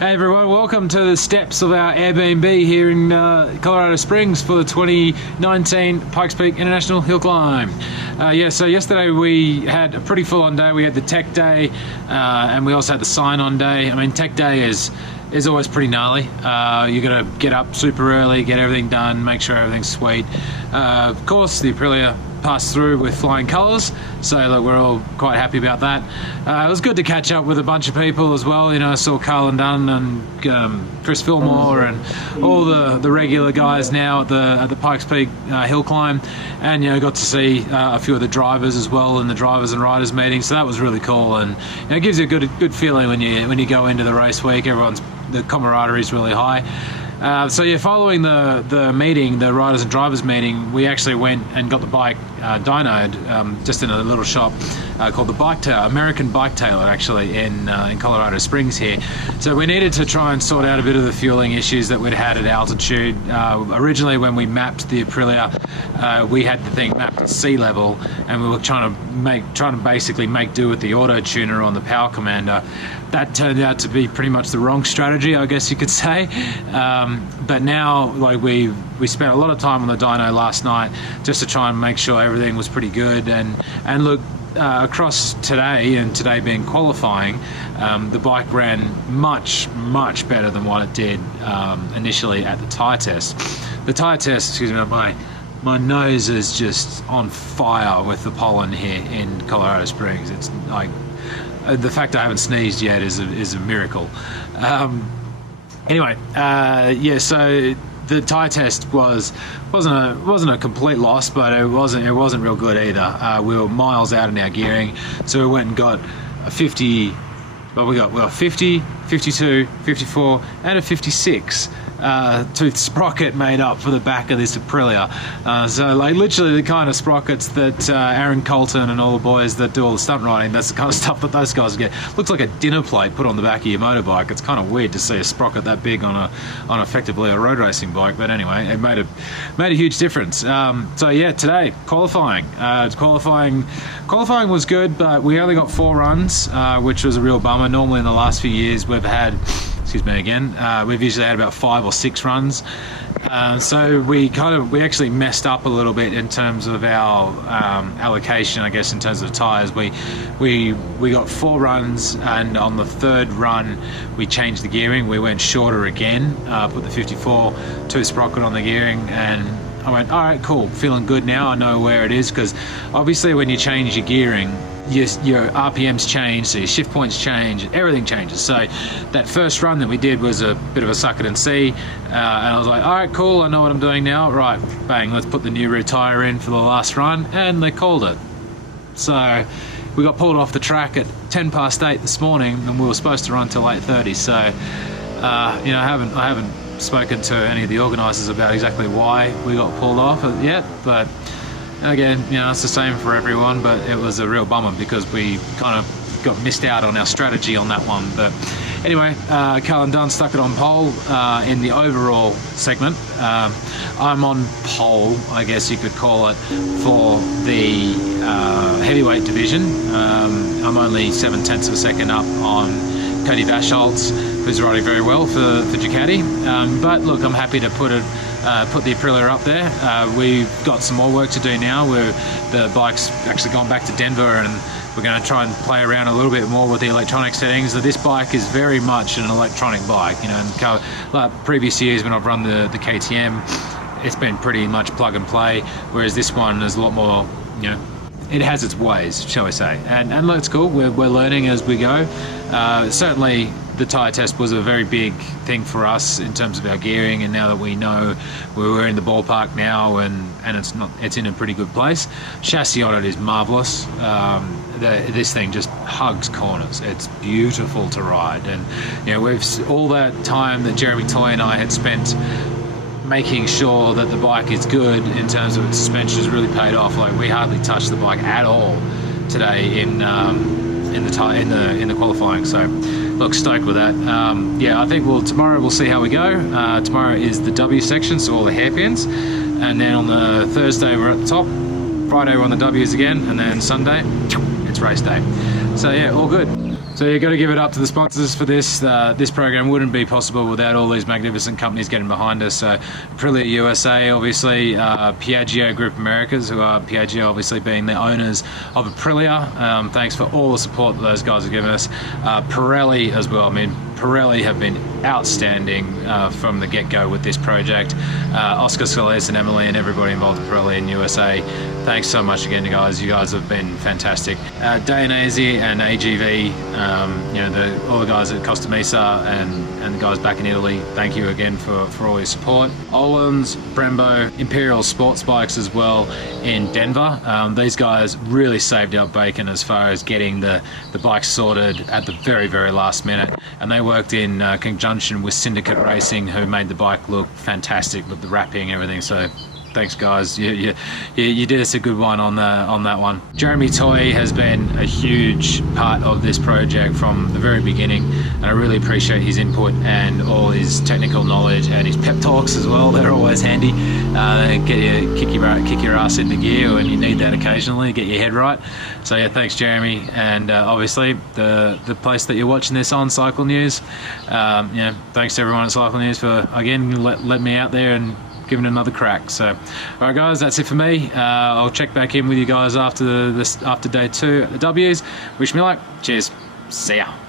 Hey everyone, welcome to the steps of our Airbnb here in Colorado Springs for the 2019 Pikes Peak International Hill Climb. So yesterday we had a pretty full-on day. We had the tech day and we also had the sign-on day. I mean, tech day is always pretty gnarly. You got to get up super early, get everything done, make sure everything's sweet. Of course, the Aprilia passed through with flying colours, so look, we're all quite happy about that. It was good to catch up with a bunch of people as well. You know, I saw Carlin Dunn and Chris Fillmore and all the regular guys now at the Pikes Peak Hill Climb, and got to see a few of the drivers as well in the drivers and riders meeting. So that was really cool, and it gives you a good feeling when you go into the race week. The camaraderie is really high. Following the meeting, the riders and drivers meeting, we actually went and got the bike dynoed just in a little shop called the American Bike Tailor, actually in Colorado Springs here. So we needed to try and sort out a bit of the fueling issues that we'd had at altitude. Originally, when we mapped the Aprilia, we had the thing mapped at sea level, and we were trying to basically make do with the auto tuner on the Power Commander. That turned out to be pretty much the wrong strategy, I guess you could say. But now, like we spent a lot of time on the dyno last night just to try and make sure everything was pretty good. And look, across today, and today being qualifying, the bike ran much better than what it did initially at the tyre test. The tyre test, excuse me, my nose is just on fire with the pollen here in Colorado Springs. It's like the fact I haven't sneezed yet is a miracle. So the tyre test wasn't a complete loss, but it wasn't real good either. We were miles out in our gearing, so we went and got a 50. Well, we got 50, 52, 54, and a 56 tooth sprocket made up for the back of this Aprilia. So like literally the kind of sprockets that Aaron Colton and all the boys that do all the stunt riding, that's the kind of stuff that those guys get. Looks like a dinner plate put on the back of your motorbike. It's kind of weird to see a sprocket that big on effectively a road racing bike, but anyway, it made a huge difference. Today qualifying. Qualifying was good, but we only got 4 runs, which was a real bummer. Normally in the last few years we've usually had about 5 or 6 runs. So we actually messed up a little bit in terms of our allocation, I guess, in terms of tyres. We got 4 runs, and on the 3rd run we changed the gearing. We went shorter again, put the 54 tooth sprocket on the gearing, and I went, all right, cool, feeling good now. I know where it is, because obviously when you change your gearing, your RPMs change, so your shift points change, everything changes. So that first run that we did was a bit of a suck it and see, and I was like, all right, cool, I know what I'm doing now. Right, bang, let's put the new rear tyre in for the last run, and they called it. So we got pulled off the track at 8:10 this morning, and we were supposed to run till 8:30. So I haven't spoken to any of the organisers about exactly why we got pulled off yet, but again, it's the same for everyone, but it was a real bummer because we kind of got missed out on our strategy on that one. But anyway, Carlin Dunn stuck it on pole in the overall segment. I'm on pole, I guess you could call it, for the heavyweight division. I'm only 0.7 of a second up on Cody Vaschholz, who's riding very well for Ducati. But look, I'm happy to put the Aprilia up there. We've got some more work to do now. The bike's actually gone back to Denver, and we're going to try and play around a little bit more with the electronic settings. So this bike is very much an electronic bike. Like previous years when I've run the KTM, it's been pretty much plug and play, whereas this one is a lot more, it has its ways, shall we say. And it's cool. We're learning as we go. Certainly the tyre test was a very big thing for us in terms of our gearing, and now that we know we're in the ballpark now, and it's in a pretty good place. Chassis on it is marvelous. This thing just hugs corners. It's beautiful to ride, and we've all that time that Jeremy Toy and I had spent making sure that the bike is good in terms of its suspension has really paid off. Like, we hardly touched the bike at all today in the qualifying. So look, stoked with that. I think tomorrow we'll see how we go. Tomorrow is the W section, so all the hairpins, and then on the Thursday we're at the top. Friday we're on the W's again, and then Sunday it's race day. So yeah, all good. So you got to give it up to the sponsors for this. This program wouldn't be possible without all these magnificent companies getting behind us. So Aprilia USA, obviously, Piaggio Group Americas, who are Piaggio obviously being the owners of Aprilia. Thanks for all the support that those guys have given us. Pirelli as well. I mean, Pirelli have been outstanding from the get-go with this project. Oscar Scalise and Emily and everybody involved with Pirelli in USA, thanks so much again, guys. You guys have been fantastic. Dainese and AGV, you know, all the guys at Costa Mesa and the guys back in Italy, thank you again for all your support. Olin's, Brembo, Imperial Sports Bikes as well in Denver. These guys really saved our bacon as far as getting the bikes sorted at the very, very last minute. And they worked in conjunction with Syndicate Racing, who made the bike look fantastic with the wrapping and everything. So thanks, guys. You did us a good one on that one. Jeremy Toy has been a huge part of this project from the very beginning, and I really appreciate his input and all his technical knowledge and his pep talks as well. They're always handy. Kick your ass into gear when you need that occasionally, get your head right. So yeah, thanks, Jeremy, and obviously the place that you're watching this on, Cycle News. Yeah, thanks to everyone at Cycle News for again let me out there and giving it another crack. So all right, guys, that's it for me. I'll check back in with you guys after day 2 at the W's. Wish me luck. Cheers. See ya.